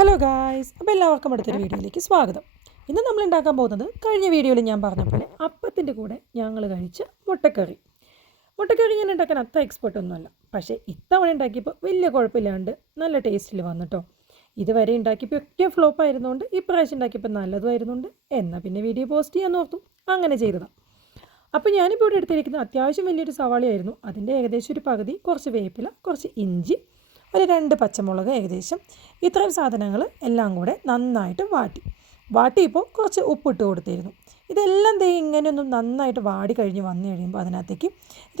Hello guys, അപ്പോൾ എല്ലാവർക്കും അടുത്തൊരു വീഡിയോയിലേക്ക് സ്വാഗതം. ഇന്ന് നമ്മൾ ഉണ്ടാക്കാൻ പോകുന്നത് കഴിഞ്ഞ വീഡിയോയിൽ ഞാൻ പറഞ്ഞ പോലെ അപ്പത്തിൻ്റെ കൂടെ ഞങ്ങൾ കഴിച്ച മുട്ടക്കറി. മുട്ടക്കറി ഞാൻ ഉണ്ടാക്കാൻ അത്ര എക്സ്പെർട്ടൊന്നുമല്ല, പക്ഷേ ഇത്തവണ ഉണ്ടാക്കിയപ്പോൾ വലിയ കുഴപ്പമില്ലാണ്ട് നല്ല ടേസ്റ്റിൽ വന്നിട്ടോ. ഇതുവരെ ഉണ്ടാക്കിയപ്പോൾ ഒക്കെ ഫ്ലോപ്പ് ആയിരുന്നുകൊണ്ട് ഇപ്രാവശ്യം ഉണ്ടാക്കിയപ്പോൾ നല്ലതുമായിരുന്നുണ്ട്. എന്നാൽ പിന്നെ വീഡിയോ പോസ്റ്റ് ചെയ്യാൻ ഓർത്തു, അങ്ങനെ ചെയ്തതാണ്. അപ്പോൾ ഞാനിപ്പോൾ ഇവിടെ എടുത്തിരിക്കുന്നത് അത്യാവശ്യം വലിയൊരു സവാളയായിരുന്നു. അതിൻ്റെ ഏകദേശം ഒരു പകുതി, കുറച്ച് വേപ്പില, കുറച്ച് ഇഞ്ചി, ഒരു 2 പച്ചമുളക്, ഏകദേശം ഇത്രയും സാധനങ്ങൾ എല്ലാം കൂടെ നന്നായിട്ട് വാട്ടിയപ്പോൾ കുറച്ച് ഉപ്പിട്ട് കൊടുത്തിരുന്നു. ഇതെല്ലാം ഇങ്ങനെയൊന്നും നന്നായിട്ട് വാടി കഴിഞ്ഞ് വന്നു കഴിയുമ്പോൾ അതിനകത്തേക്ക്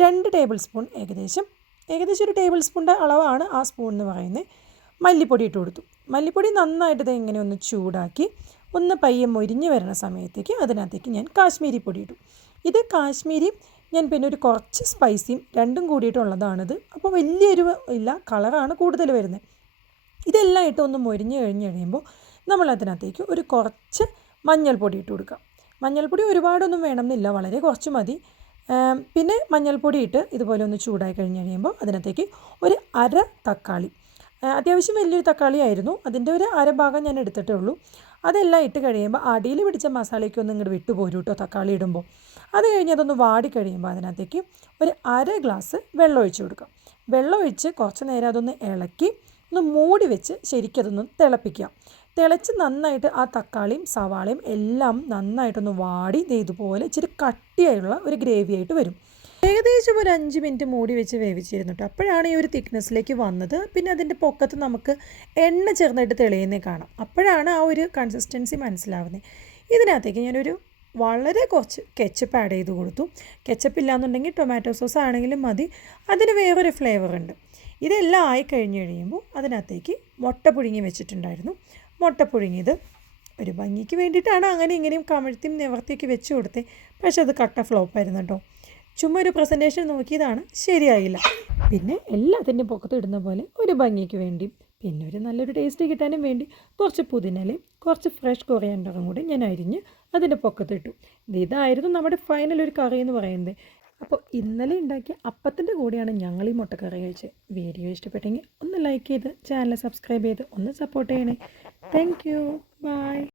2 ടേബിൾ സ്പൂൺ, ഏകദേശം ഒരു ടേബിൾ സ്പൂണിൻ്റെ അളവാണ് ആ സ്പൂൺ എന്ന് പറയുന്നത്, മല്ലിപ്പൊടി ഇട്ട് കൊടുത്തു. മല്ലിപ്പൊടി നന്നായിട്ട് ഇങ്ങനെ ഒന്ന് ചൂടാക്കി ഒന്ന് പയ്യെ മൊരിഞ്ഞ് വരുന്ന സമയത്തേക്ക് അതിനകത്തേക്ക് ഞാൻ കാശ്മീരി പൊടി ഇട്ടു. ഇത് കാശ്മീരി ഞാൻ പിന്നെ ഒരു കുറച്ച് സ്പൈസിയും രണ്ടും കൂടിയിട്ടുള്ളതാണിത്. അപ്പോൾ വലിയ എരിവ് ഇല്ല, കളറാണ് കൂടുതൽ വരുന്നത്. ഇതെല്ലാം ഇട്ട് ഒന്ന് മൊരിഞ്ഞ് കഴിയുമ്പോൾ നമ്മൾ അതിനകത്തേക്ക് ഒരു കുറച്ച് മഞ്ഞൾപ്പൊടി ഇട്ട് കൊടുക്കാം. മഞ്ഞൾപ്പൊടി ഒരുപാടൊന്നും വേണമെന്നില്ല, വളരെ കുറച്ച് മതി. പിന്നെ മഞ്ഞൾപ്പൊടി ഇട്ട് ഇതുപോലെ ഒന്ന് ചൂടായി കഴിയുമ്പോൾ അതിനകത്തേക്ക് ഒരു അര തക്കാളി, അത്യാവശ്യം വലിയൊരു തക്കാളി ആയിരുന്നു, അതിൻ്റെ ഒരു അര ഭാഗം ഞാൻ എടുത്തിട്ടേ ഉള്ളൂ. അതെല്ലാം ഇട്ട് കഴിയുമ്പോൾ അടിയിൽ പിടിച്ച മസാലയ്ക്കൊന്നും ഇങ്ങോട്ട് വിട്ടുപോരും കേട്ടോ തക്കാളി ഇടുമ്പോൾ. അത് കഴിഞ്ഞ് അതൊന്ന് വാടി കഴിയുമ്പോൾ അതിനകത്തേക്ക് ഒരു അര ഗ്ലാസ് വെള്ളം ഒഴിച്ച് കൊടുക്കാം. വെള്ളം ഒഴിച്ച് കുറച്ച് നേരം അതൊന്ന് ഇളക്കി ഒന്ന് മൂടി വെച്ച് ശരിക്കും അതൊന്ന് തിളപ്പിക്കാം. തിളച്ച് നന്നായിട്ട് ആ തക്കാളിയും സവാളയും എല്ലാം നന്നായിട്ടൊന്ന് വാടി ഇതുപോലെ ഇച്ചിരി കട്ടിയായുള്ള ഒരു ഗ്രേവി ആയിട്ട് വരും. ഏകദേശം ഒരു 5 മിനിറ്റ് മൂടി വെച്ച് വേവിച്ചിരുന്നു കേട്ടോ. അപ്പോഴാണ് ഈ ഒരു തിക്നെസ്സിലേക്ക് വന്നത്. പിന്നെ അതിൻ്റെ പൊക്കത്ത് നമുക്ക് എണ്ണ ചേർന്നിട്ട് തെളിയുന്നത് കാണാം. അപ്പോഴാണ് ആ ഒരു കൺസിസ്റ്റൻസി മനസ്സിലാവുന്നത്. ഇതിനകത്തേക്ക് ഞാനൊരു വളരെ കുറച്ച് കെച്ചപ്പ് ആഡ് ചെയ്ത് കൊടുത്തു. കെച്ചപ്പ് ഇല്ലാന്നുണ്ടെങ്കിൽ ടൊമാറ്റോ സോസ് ആണെങ്കിലും മതി, അതിന് വേറൊരു ഫ്ലേവർ ഉണ്ട്. ഇതെല്ലാം ആയി കഴിയുമ്പോൾ അതിനകത്തേക്ക് മുട്ട പുഴുങ്ങി വെച്ചിട്ടുണ്ടായിരുന്നു. മുട്ട പുഴുങ്ങിയത് ഒരു ഭംഗിക്ക് വേണ്ടിയിട്ടാണ് അങ്ങനെ ഇങ്ങനെയും കമഴ്ത്തിയും നിവർത്തിയൊക്കെ വെച്ച് കൊടുത്തത്. പക്ഷെ അത് കട്ട ഫ്ലോപ്പായിരുന്നു കേട്ടോ. ചുമ്മാ ഒരു പ്രസൻറ്റേഷൻ നോക്കിയതാണ്, ശരിയായില്ല. പിന്നെ എല്ലാത്തിൻ്റെ പൊക്കത്ത് ഇടുന്ന പോലെ ഒരു ഭംഗിക്ക് വേണ്ടി, പിന്നെ ഒരു നല്ലൊരു ടേസ്റ്റ് കിട്ടാനും വേണ്ടി കുറച്ച് പുതിനയിലയും കുറച്ച് ഫ്രഷ് കൊറിയാൻഡറും കൂടി ഞാൻ അരിഞ്ഞ് അതിൻ്റെ പൊക്കത്തിട്ടു. ഇതായിരുന്നു നമ്മുടെ ഫൈനൽ ഒരു കറി എന്ന് പറയുന്നത്. അപ്പോൾ ഇന്നലെ ഉണ്ടാക്കിയ അപ്പത്തിൻ്റെ കൂടെയാണ് ഞങ്ങൾ ഈ മുട്ടക്കറി കഴിച്ചത്. വീഡിയോ ഇഷ്ടപ്പെട്ടെങ്കിൽ ഒന്ന് ലൈക്ക് ചെയ്ത് ചാനൽ സബ്സ്ക്രൈബ് ചെയ്ത് ഒന്ന് സപ്പോർട്ട് ചെയ്യണേ. Thank you, by.